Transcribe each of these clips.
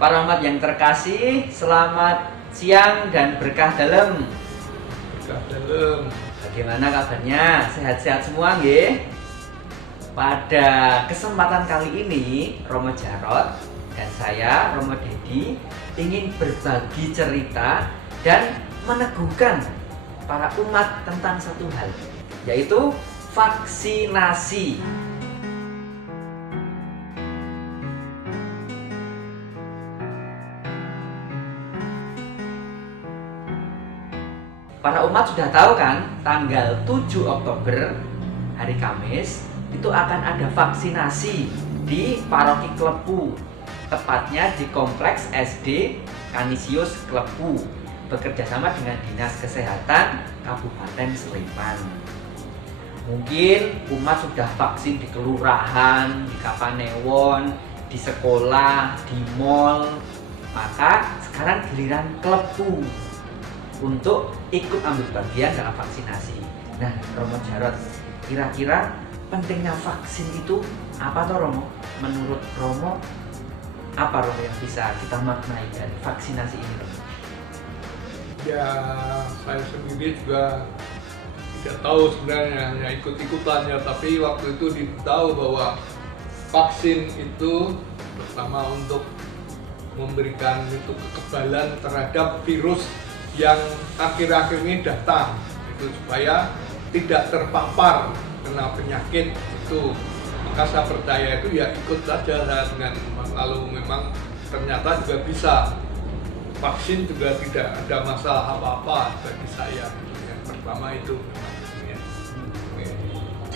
Para umat yang terkasih, selamat siang dan berkah dalam. Berkah dalam. Bagaimana kabarnya? Sehat-sehat semua nggih? Pada kesempatan kali ini, Romo Jarot dan saya, Romo Dedi, ingin berbagi cerita dan meneguhkan para umat tentang satu hal, yaitu vaksinasi. Para umat sudah tahu kan, tanggal 7 Oktober, hari Kamis, itu akan ada vaksinasi di Paroki Klepu, tepatnya di Kompleks SD Kanisius Klepu, bekerjasama dengan Dinas Kesehatan Kabupaten Sleman. Mungkin umat sudah vaksin di kelurahan, di Kapanewon, di sekolah, di mall, maka sekarang giliran Klepu untuk ikut ambil bagian dalam vaksinasi. Nah, Romo Jarot, kira-kira pentingnya vaksin itu apa toh Romo? Menurut Romo, apa Romo yang bisa kita maknai dari vaksinasi ini Romo? Ya, saya sendiri juga tidak tahu sebenarnya, hanya ikut-ikutannya. Tapi waktu itu ditahu bahwa vaksin itu pertama untuk memberikan itu kekebalan terhadap virus yang akhir-akhir ini datang, itu supaya tidak terpapar kena penyakit itu. Maka saya percaya itu ya ikut saja dengan, lalu memang ternyata juga bisa, vaksin juga tidak ada masalah apa-apa bagi saya. Yang pertama itu ya.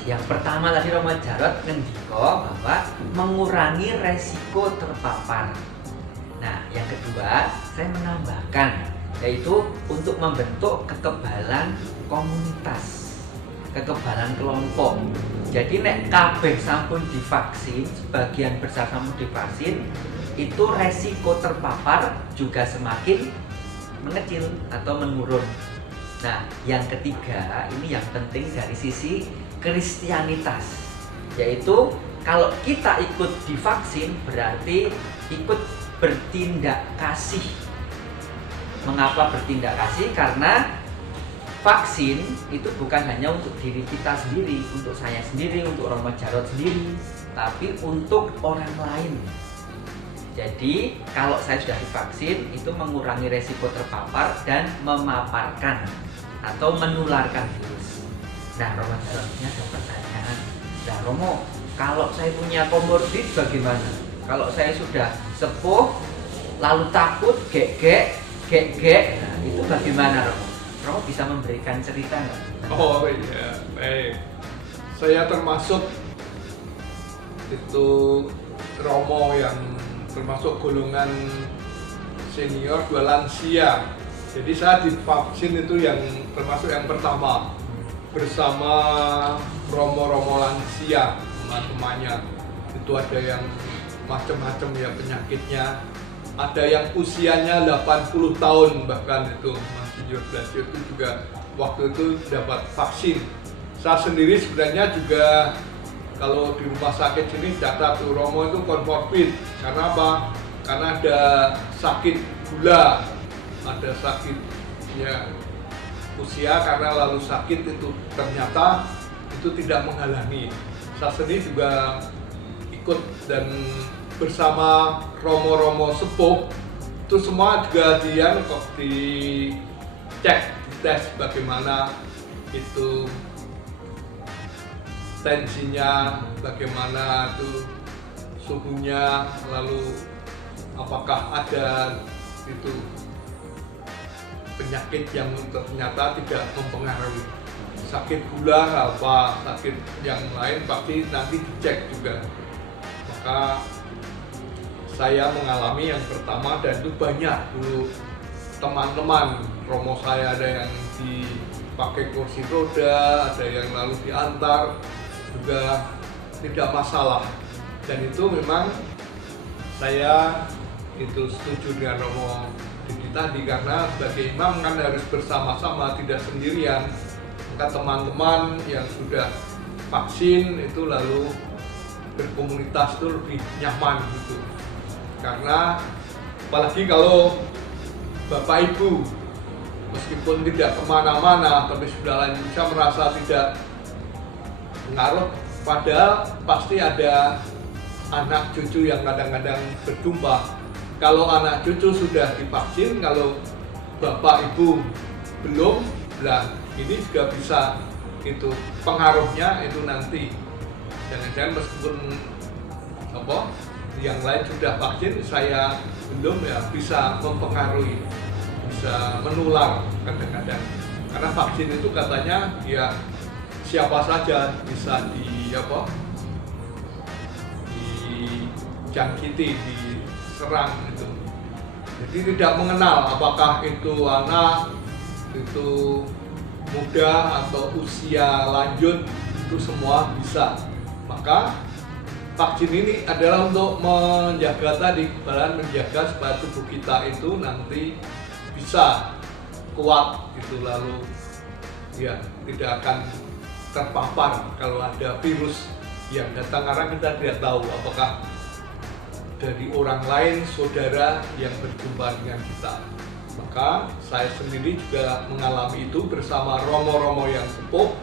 Yang pertama tadi Romo Jarot ngendiko bahwa mengurangi resiko terpapar. Nah, yang kedua saya menambahkan, yaitu untuk membentuk kekebalan komunitas, kekebalan kelompok. Jadi nek kabeh sampun divaksin, sebagian besar sampun divaksin, itu resiko terpapar juga semakin mengecil atau menurun. Nah, yang ketiga ini yang penting dari sisi kristianitas, yaitu kalau kita ikut divaksin berarti ikut bertindak kasih. Mengapa bertindak kasih? Karena vaksin itu bukan hanya untuk diri kita sendiri, untuk saya sendiri, untuk Romo Jarot sendiri, tapi untuk orang lain. Jadi kalau saya sudah divaksin, itu mengurangi resiko terpapar dan memaparkan atau menularkan virus. Nah, Romo Jarot, ini ada pertanyaan. Nah, Romo, kalau saya punya komorbid bagaimana? Kalau saya sudah sepuh, lalu takut, gek-gek, nah itu bagaimana Romo? Romo bisa memberikan cerita nggak? Oh iya, baik. Saya termasuk itu Romo yang termasuk golongan senior, dua lansia. Jadi saya divaksin itu yang termasuk yang pertama bersama Romo-Romo lansia, teman-temannya. Itu ada yang macam-macam ya penyakitnya. Ada yang usianya 80 tahun bahkan, itu masih Yogyakarta itu juga waktu itu dapat vaksin. Saya sendiri sebenarnya juga kalau di rumah sakit sini data tuh Romo itu komorbid. Karena apa? Karena ada sakit gula, ada sakit ya usia, karena lalu sakit itu ternyata itu tidak menghalangi. Saya sendiri juga ikut dan bersama Romo-Romo sepuh itu semua juga dicek, dites bagaimana itu tensinya, bagaimana itu suhunya, lalu apakah ada itu penyakit yang ternyata tidak mempengaruhi. Sakit gula apa sakit yang lain pasti nanti dicek juga. Maka saya mengalami yang pertama, dan itu banyak dulu teman-teman Romo saya, ada yang dipakai kursi roda, ada yang lalu diantar, juga tidak masalah. Dan itu memang saya itu setuju dengan Romo Didi tadi, karena sebagai imam kan harus bersama-sama, tidak sendirian. Maka teman-teman yang sudah vaksin itu lalu berkomunitas itu lebih nyaman gitu. Karena Apalagi kalau Bapak Ibu meskipun tidak kemana-mana tapi sudah lanjut usia merasa tidak pengaruh, padahal pasti ada anak cucu yang kadang-kadang bertumpah. Kalau anak cucu sudah divaksin, kalau Bapak Ibu belum, nah ini juga bisa itu pengaruhnya itu nanti jangan-jangan meskipun yang lain sudah vaksin, saya belum, ya bisa mempengaruhi, bisa menular kadang-kadang. Karena vaksin itu katanya ya siapa saja bisa dijangkiti, diserang itu. Jadi tidak mengenal apakah itu anak, itu muda atau usia lanjut, itu semua bisa. Maka vaksin ini adalah untuk menjaga tadi, menjaga supaya tubuh kita itu nanti bisa kuat gitu, lalu ya tidak akan terpapar kalau ada virus yang datang, karena kita tidak tahu apakah dari orang lain, saudara yang berjumpa dengan kita. Maka saya sendiri juga mengalami itu bersama romo-romo yang sepuh,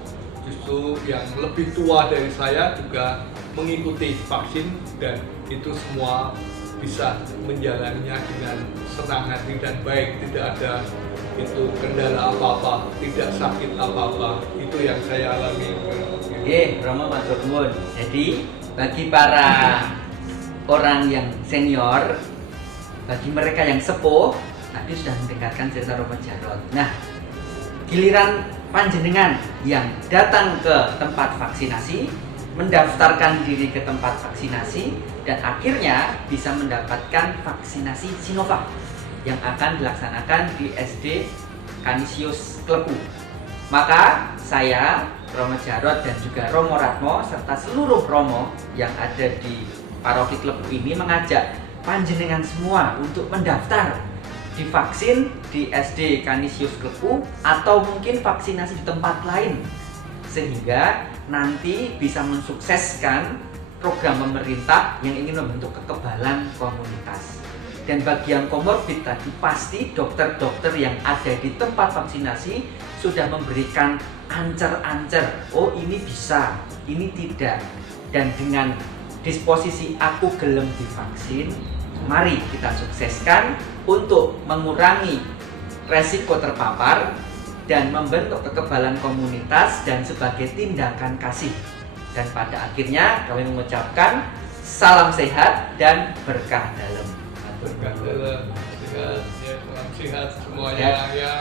justru yang lebih tua dari saya juga mengikuti vaksin, dan itu semua bisa menjalaninya dengan senang hati dan baik, tidak ada itu kendala apa-apa, tidak sakit apa-apa. Itu yang saya alami. Oke, Romo matur nuwun. Jadi bagi para orang yang senior, bagi mereka yang sepuh, tadi sudah mendengarkan cerita Romo Jarot. Nah, giliran panjenengan yang datang ke tempat vaksinasi, mendaftarkan diri ke tempat vaksinasi, dan akhirnya bisa mendapatkan vaksinasi Sinovac yang akan dilaksanakan di SD Canisius Klepu. Maka saya, Romo Jarot, dan juga Romo Ratmo serta seluruh Romo yang ada di Paroki Klepu ini mengajak panjenengan semua untuk mendaftar divaksin di SD Canisius Klepu atau mungkin vaksinasi di tempat lain, sehingga nanti bisa mensukseskan program pemerintah yang ingin membentuk kekebalan komunitas. Dan bagi yang komorbid tadi, pasti dokter-dokter yang ada di tempat vaksinasi sudah memberikan ancer-ancer, oh ini bisa, ini tidak. Dan dengan disposisi aku gelem divaksin, mari kita sukseskan untuk mengurangi resiko terpapar dan membentuk kekebalan komunitas dan sebagai tindakan kasih. Dan pada akhirnya kami mengucapkan salam sehat dan berkah dalam. Berkah dalam, sehat, ya, salam sehat semuanya ya.